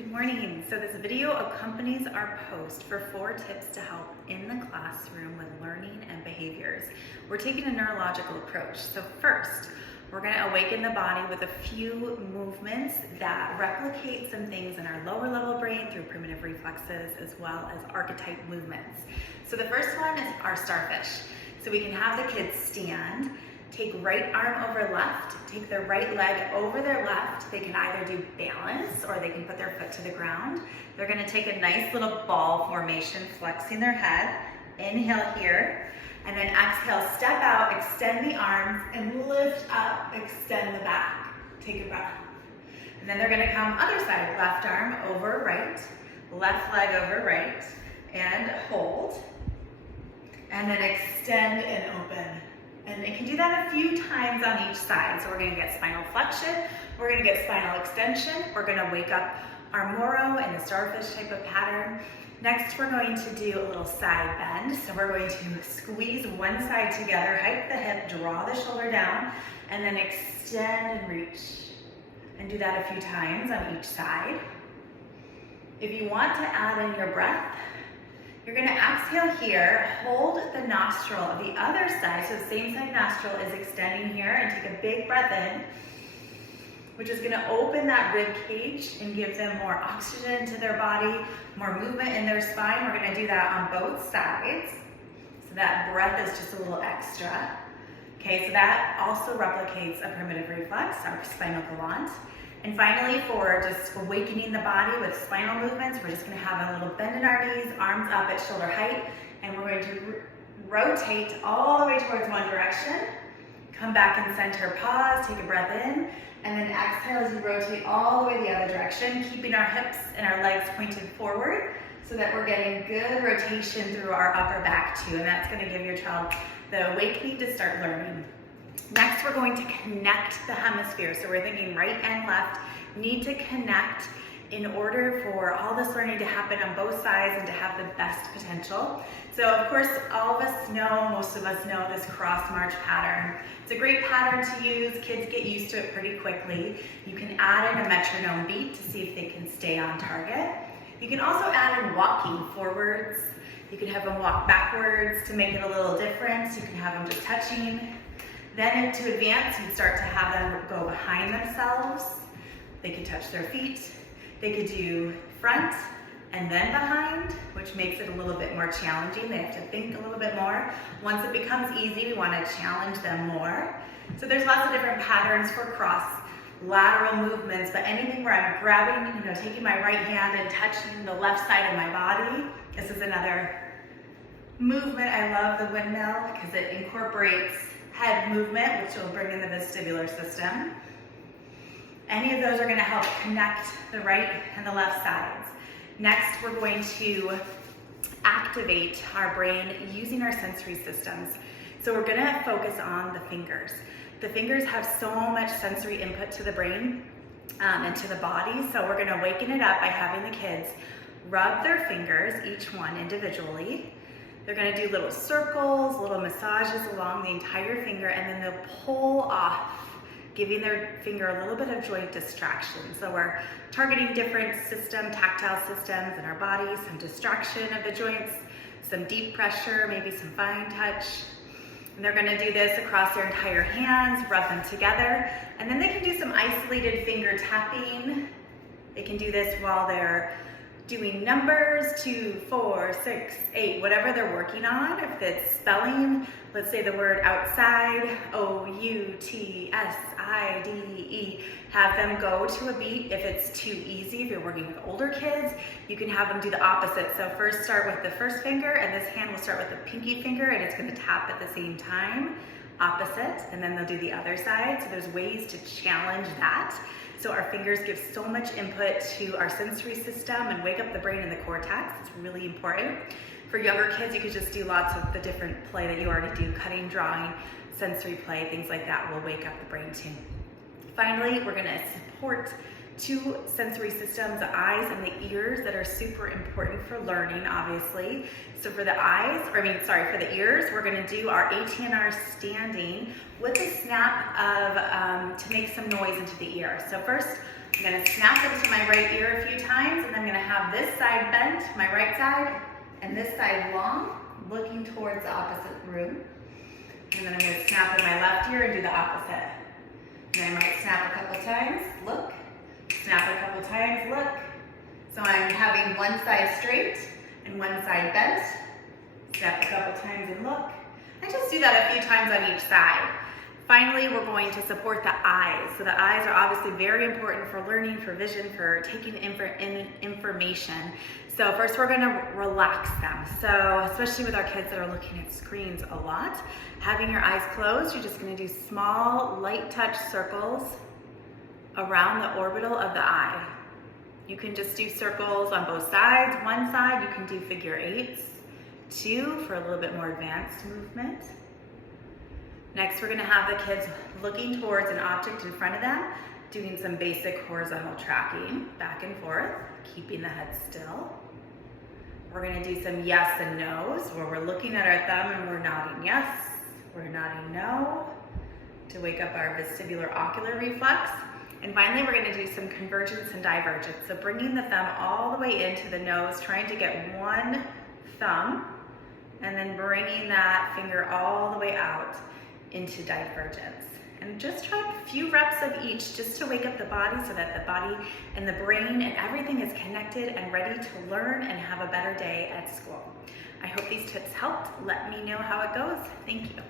Good morning. So this video accompanies our post for 4 tips to help in the classroom with learning and behaviors. We're taking a neurological approach. So first, we're going to awaken the body with a few movements that replicate some things in our lower level brain through primitive reflexes as well as archetype movements. So the first one is our starfish. So we can have the kids stand, take right arm over left, take their right leg over their left. They can either do balance or they can put their foot to the ground. They're gonna take a nice little ball formation, flexing their head. Inhale here, and then exhale, step out, extend the arms, and lift up, extend the back. Take a breath. And then they're gonna come other side, left arm over right, left leg over right, and hold. And then extend and open. And they can do that a few times on each side. So we're gonna get spinal flexion, we're gonna get spinal extension, we're gonna wake up our moro in the starfish type of pattern. Next, we're going to do a little side bend. So we're going to squeeze one side together, hike the hip, draw the shoulder down, and then extend and reach. And do that a few times on each side. If you want to add in your breath, you're gonna exhale here, hold the nostril of the other side, so the same side nostril is extending here, and take a big breath in, which is gonna open that rib cage and give them more oxygen to their body, more movement in their spine. We're gonna do that on both sides. So that breath is just a little extra. Okay, so that also replicates a primitive reflex, our spinal galant. And finally, for just awakening the body with spinal movements, we're just gonna have a little bend in our knees, arms up at shoulder height, and we're going to rotate all the way towards one direction. Come back in center, pause, take a breath in, and then exhale as you rotate all the way the other direction, keeping our hips and our legs pointed forward so that we're getting good rotation through our upper back too, and that's gonna give your child the awakening to start learning. Next, we're going to connect the hemispheres. So we're thinking right and left need to connect in order for all this learning to happen on both sides and to have the best potential. So of course, all of us know, most of us know this cross march pattern. It's a great pattern to use. Kids get used to it pretty quickly. You can add in a metronome beat to see if they can stay on target. You can also add in walking forwards. You can have them walk backwards to make it a little different. You can have them just touching. Then to advance, you start to have them go behind themselves. They could touch their feet. They could do front and then behind, which makes it a little bit more challenging. They have to think a little bit more. Once it becomes easy, we want to challenge them more. So there's lots of different patterns for cross lateral movements, but anything where I'm grabbing, taking my right hand and touching the left side of my body. This is another movement. I love the windmill because it incorporates head movement, which will bring in the vestibular system. Any of those are going to help connect the right and the left sides. Next, we're going to activate our brain using our sensory systems. So we're going to focus on the fingers. The fingers have so much sensory input to the brain and to the body. So we're going to awaken it up by having the kids rub their fingers, each one individually. They're gonna do little circles, little massages along the entire finger, and then they'll pull off, giving their finger a little bit of joint distraction. So we're targeting different tactile systems in our body, some distraction of the joints, some deep pressure, maybe some fine touch. And they're gonna do this across their entire hands, rub them together, and then they can do some isolated finger tapping. They can do this while they're doing numbers, 2, 4, 6, 8, whatever they're working on. If it's spelling, let's say the word outside, O-U-T-S-I-D-E. Have them go to a beat. If it's too easy, if you're working with older kids, you can have them do the opposite. So first start with the first finger, and this hand will start with the pinky finger, and it's gonna tap at the same time, opposite, and then they'll do the other side. So there's ways to challenge that. So our fingers give so much input to our sensory system and wake up the brain and the cortex. It's really important. For younger kids, you could just do lots of the different play that you already do, cutting, drawing, sensory play, things like that will wake up the brain too. Finally, we're gonna support 2 sensory systems, the eyes and the ears, that are super important for learning, obviously. So for the for the ears, we're gonna do our ATNR standing with a snap of, to make some noise into the ear. So first, I'm gonna snap into my right ear a few times, and I'm gonna have this side bent, my right side, and this side long, looking towards the opposite room. And then I'm gonna snap in my left ear and do the opposite. And I might snap a couple times, look. Snap a couple times, look. So I'm having one side straight and one side bent. Snap a couple times and look. I just do that a few times on each side. Finally, we're going to support the eyes. So the eyes are obviously very important for learning, for vision, for taking information. So first we're gonna relax them. So especially with our kids that are looking at screens a lot, having your eyes closed, you're just gonna do small, light touch circles around the orbital of the eye. You can just do circles on both sides. One side, you can do figure eights. Two for a little bit more advanced movement. Next, we're gonna have the kids looking towards an object in front of them, doing some basic horizontal tracking, back and forth, keeping the head still. We're gonna do some yes and no's, where we're looking at our thumb and we're nodding yes, we're nodding no, to wake up our vestibular ocular reflex. And finally, we're gonna do some convergence and divergence. So bringing the thumb all the way into the nose, trying to get one thumb, and then bringing that finger all the way out into divergence. And just try a few reps of each just to wake up the body so that the body and the brain and everything is connected and ready to learn and have a better day at school. I hope these tips helped. Let me know how it goes. Thank you.